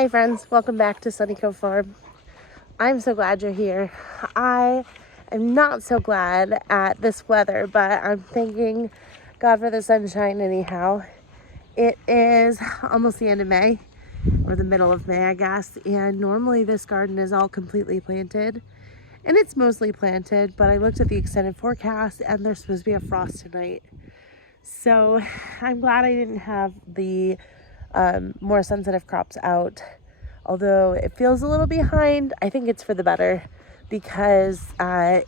Hey friends, welcome back to Sunny Cove Farm. I'm so glad you're here. I am not so glad at this weather, but I'm thanking God for the sunshine anyhow. It is almost the end of May, or the middle of May, I guess, and normally this garden is all completely planted, and it's mostly planted, but I looked at the extended forecast and there's supposed to be a frost tonight. So I'm glad I didn't have the more sensitive crops out. Although it feels a little behind, I think it's for the better because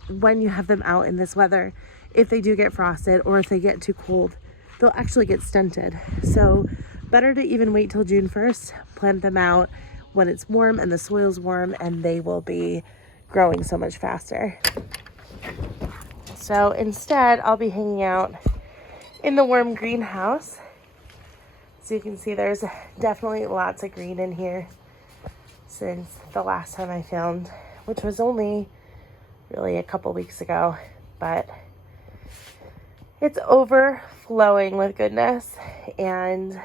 when you have them out in this weather, if they do get frosted or if they get too cold, they'll actually get stunted. So better to even wait till June 1st, plant them out when it's warm and the soil's warm, and they will be growing so much faster. So instead, I'll be hanging out in the warm greenhouse. So you can see there's definitely lots of green in here since the last time I filmed, which was only really a couple weeks ago, but it's overflowing with goodness. And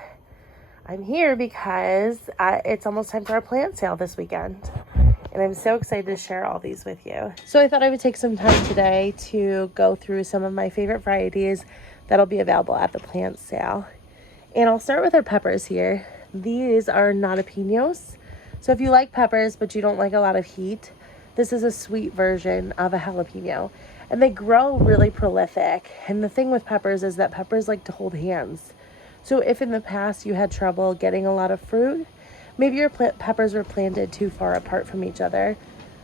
I'm here because it's almost time for our plant sale this weekend. And I'm so excited to share all these with you. So I thought I would take some time today to go through some of my favorite varieties that'll be available at the plant sale. And I'll start with our peppers here. These are jalapenos. So if you like peppers, but you don't like a lot of heat, this is a sweet version of a jalapeno. And they grow really prolific. And the thing with peppers is that peppers like to hold hands. So if in the past you had trouble getting a lot of fruit, maybe your peppers were planted too far apart from each other,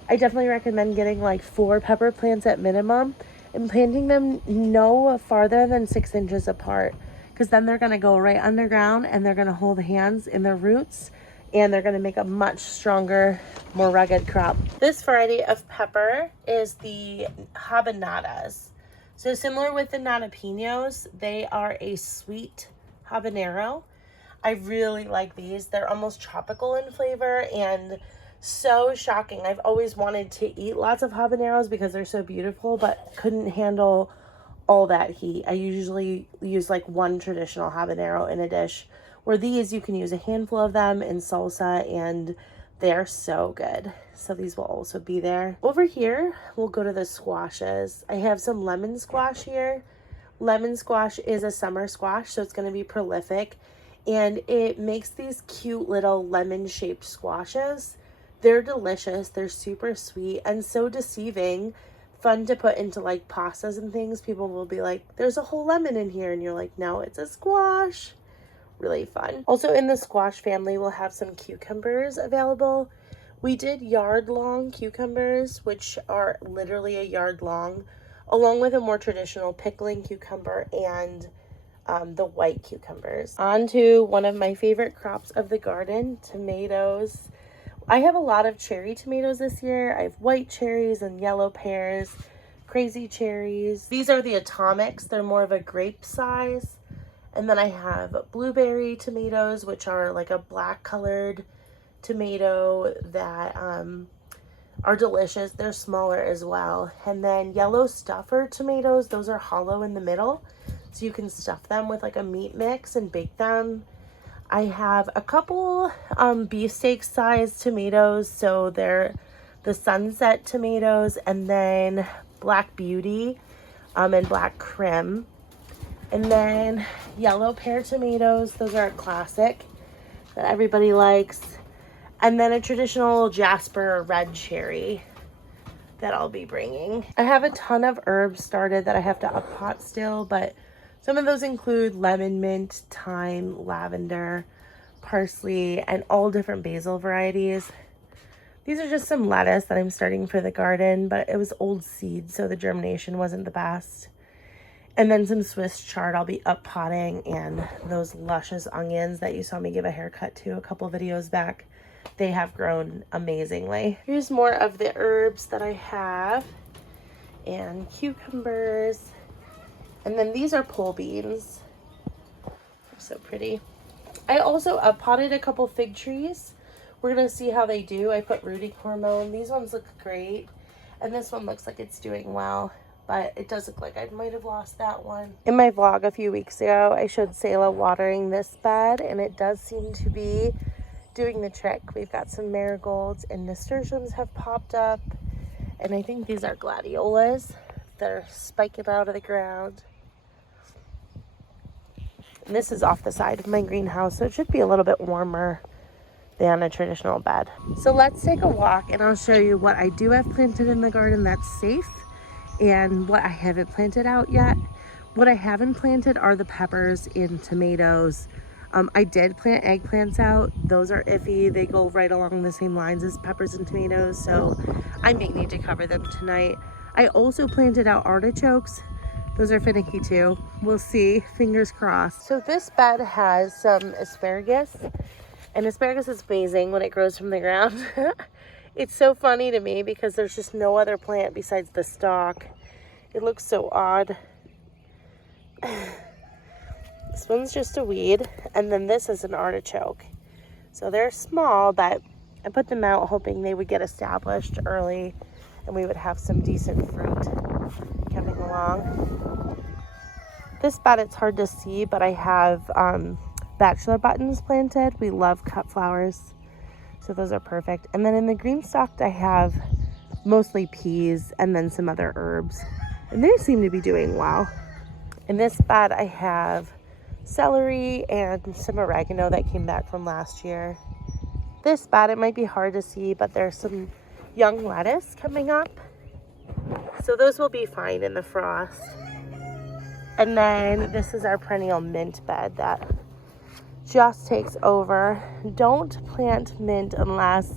I definitely recommend getting like 4 pepper plants at minimum and planting them no farther than 6 inches apart. Because then they're going to go right underground and they're going to hold hands in their roots, and they're going to make a much stronger, more rugged crop. This variety of pepper is the habanadas. So similar with the jalapenos, they are a sweet habanero. I really like these. They're almost tropical in flavor and so shocking. I've always wanted to eat lots of habaneros because they're so beautiful, but couldn't handle all that heat. I usually use like one traditional habanero in a dish, where these you can use a handful of them in salsa and they're so good. So these will also be there. Over here, we'll go to the squashes. I have some lemon squash here. Lemon squash is a summer squash, so it's going to be prolific, and it makes these cute little lemon shaped squashes. They're delicious. They're super sweet and so deceiving. Fun to put into like pastas and things. People will be like, there's a whole lemon in here, and you're like, no, it's a squash. Really fun. Also in the squash family, we'll have some cucumbers available. We did yard long cucumbers, which are literally a yard long, along with a more traditional pickling cucumber and the white cucumbers. On to one of my favorite crops of the garden, tomatoes. I have a lot of cherry tomatoes this year. I have white cherries and yellow pears, crazy cherries. These are the atomics. They're more of a grape size. And then I have blueberry tomatoes, which are like a black colored tomato that are delicious. They're smaller as well. And then yellow stuffer tomatoes. Those are hollow in the middle, so you can stuff them with like a meat mix and bake them. I have a couple beefsteak sized tomatoes, so they're the sunset tomatoes, and then black beauty and black crim. And then yellow pear tomatoes, those are a classic that everybody likes. And then a traditional jasper red cherry that I'll be bringing. I have a ton of herbs started that I have to uppot still, but some of those include lemon mint, thyme, lavender, parsley, and all different basil varieties. These are just some lettuce that I'm starting for the garden, but it was old seed, so the germination wasn't the best. And then some Swiss chard I'll be uppotting, and those luscious onions that you saw me give a haircut to a couple videos back. They have grown amazingly. Here's more of the herbs that I have, and cucumbers. And then these are pole beans. They're so pretty. I also uppotted a couple fig trees. We're going to see how they do. I put rooting hormone. These ones look great. And this one looks like it's doing well. But it does look like I might have lost that one. In my vlog a few weeks ago, I showed Selah watering this bed. And it does seem to be doing the trick. We've got some marigolds and nasturtiums have popped up. And I think these are gladiolas that are spiking out of the ground. And this is off the side of my greenhouse, so it should be a little bit warmer than a traditional bed. So let's take a walk and I'll show you what I do have planted in the garden that's safe and what I haven't planted out yet. What I haven't planted are the peppers and tomatoes. I did plant eggplants out. Those are iffy. They go right along the same lines as peppers and tomatoes, so I may need to cover them tonight. I also planted out artichokes. Those are finicky too. We'll see, fingers crossed. So this bed has some asparagus, and asparagus is amazing when it grows from the ground. It's so funny to me because there's just no other plant besides the stalk. It looks so odd. This one's just a weed, and then this is an artichoke. So they're small, but I put them out hoping they would get established early and we would have some decent fruit coming along. This bed, it's hard to see, but I have bachelor buttons planted. We love cut flowers, so those are perfect. And then in the green stalk, I have mostly peas and then some other herbs, and they seem to be doing well. In this bed, I have celery and some oregano that came back from last year. This bed, it might be hard to see, but there's some young lettuce coming up, so those will be fine in the frost. And then this is our perennial mint bed that just takes over. Don't plant mint unless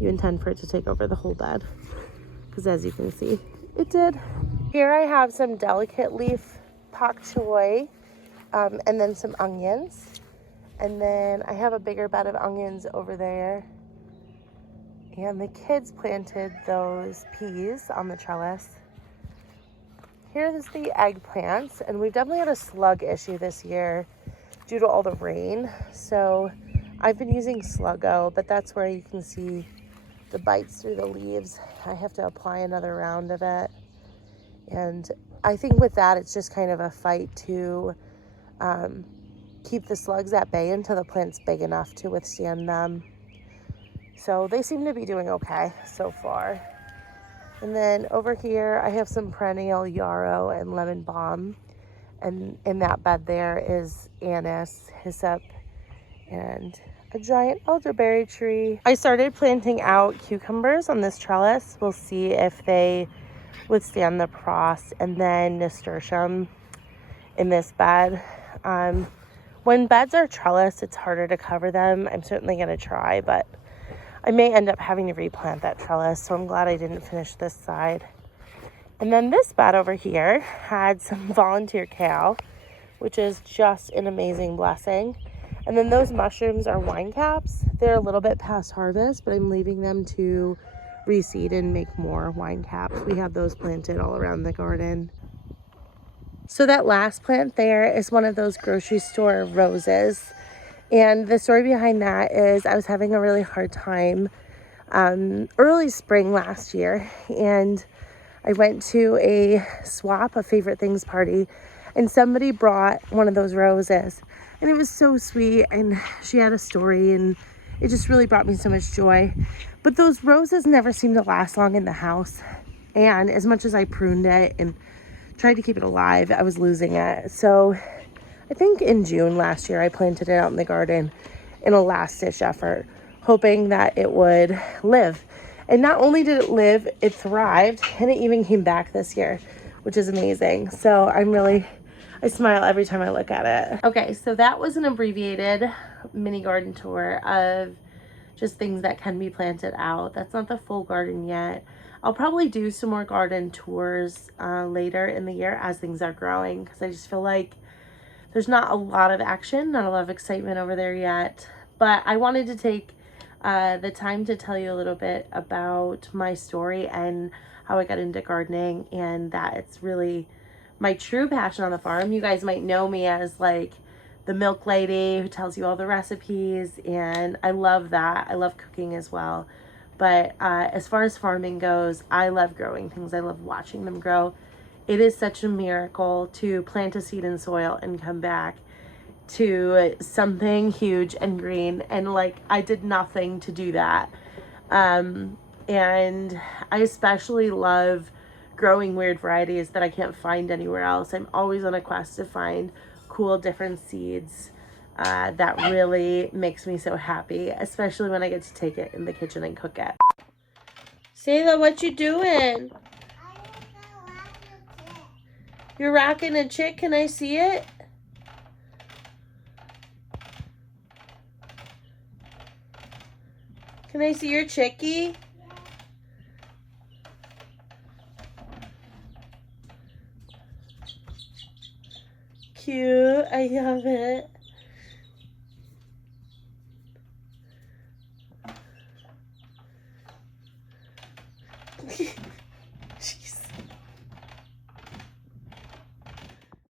you intend for it to take over the whole bed, because as you can see, it did. Here I have some delicate leaf pak choi, and then some onions. And then I have a bigger bed of onions over there. And the kids planted those peas on the trellis. Here's the eggplants, and we've definitely had a slug issue this year due to all the rain. So I've been using Sluggo, but that's where you can see the bites through the leaves. I have to apply another round of it. And I think with that, it's just kind of a fight to keep the slugs at bay until the plant's big enough to withstand them. So they seem to be doing okay so far. And then over here, I have some perennial yarrow and lemon balm. And in that bed there is anise, hyssop, and a giant elderberry tree. I started planting out cucumbers on this trellis. We'll see if they withstand the frost. And then nasturtium in this bed. When beds are trellis, it's harder to cover them. I'm certainly going to try, but I may end up having to replant that trellis, so I'm glad I didn't finish this side. And then this bed over here had some volunteer kale, which is just an amazing blessing. And then those mushrooms are wine caps. They're a little bit past harvest, but I'm leaving them to reseed and make more wine caps. We have those planted all around the garden. So that last plant there is one of those grocery store roses. And the story behind that is I was having a really hard time early spring last year. And I went to a swap, a favorite things party, and somebody brought one of those roses. And it was so sweet, and she had a story, and it just really brought me so much joy. But those roses never seemed to last long in the house. And as much as I pruned it and tried to keep it alive, I was losing it. So I think in June last year, I planted it out in the garden in a last-ditch effort, hoping that it would live. And not only did it live, it thrived, and it even came back this year, which is amazing. So I smile every time I look at it. Okay, so that was an abbreviated mini garden tour of just things that can be planted out. That's not the full garden yet. I'll probably do some more garden tours later in the year as things are growing, because I just feel like there's not a lot of action, not a lot of excitement over there yet. But I wanted to take the time to tell you a little bit about my story and how I got into gardening, and that it's really my true passion on the farm. You guys might know me as like the milk lady who tells you all the recipes, and I love that. I love cooking as well. But as far as farming goes, I love growing things. I love watching them grow. It is such a miracle to plant a seed in soil and come back to something huge and green, and like I did nothing to do that. And I especially love growing weird varieties that I can't find anywhere else. I'm always on a quest to find cool different seeds. That really makes me so happy, especially when I get to take it in the kitchen and cook it. Sayla, what you doing? You're rocking a chick. Can I see it? Can I see your chickie? Cute. I love it.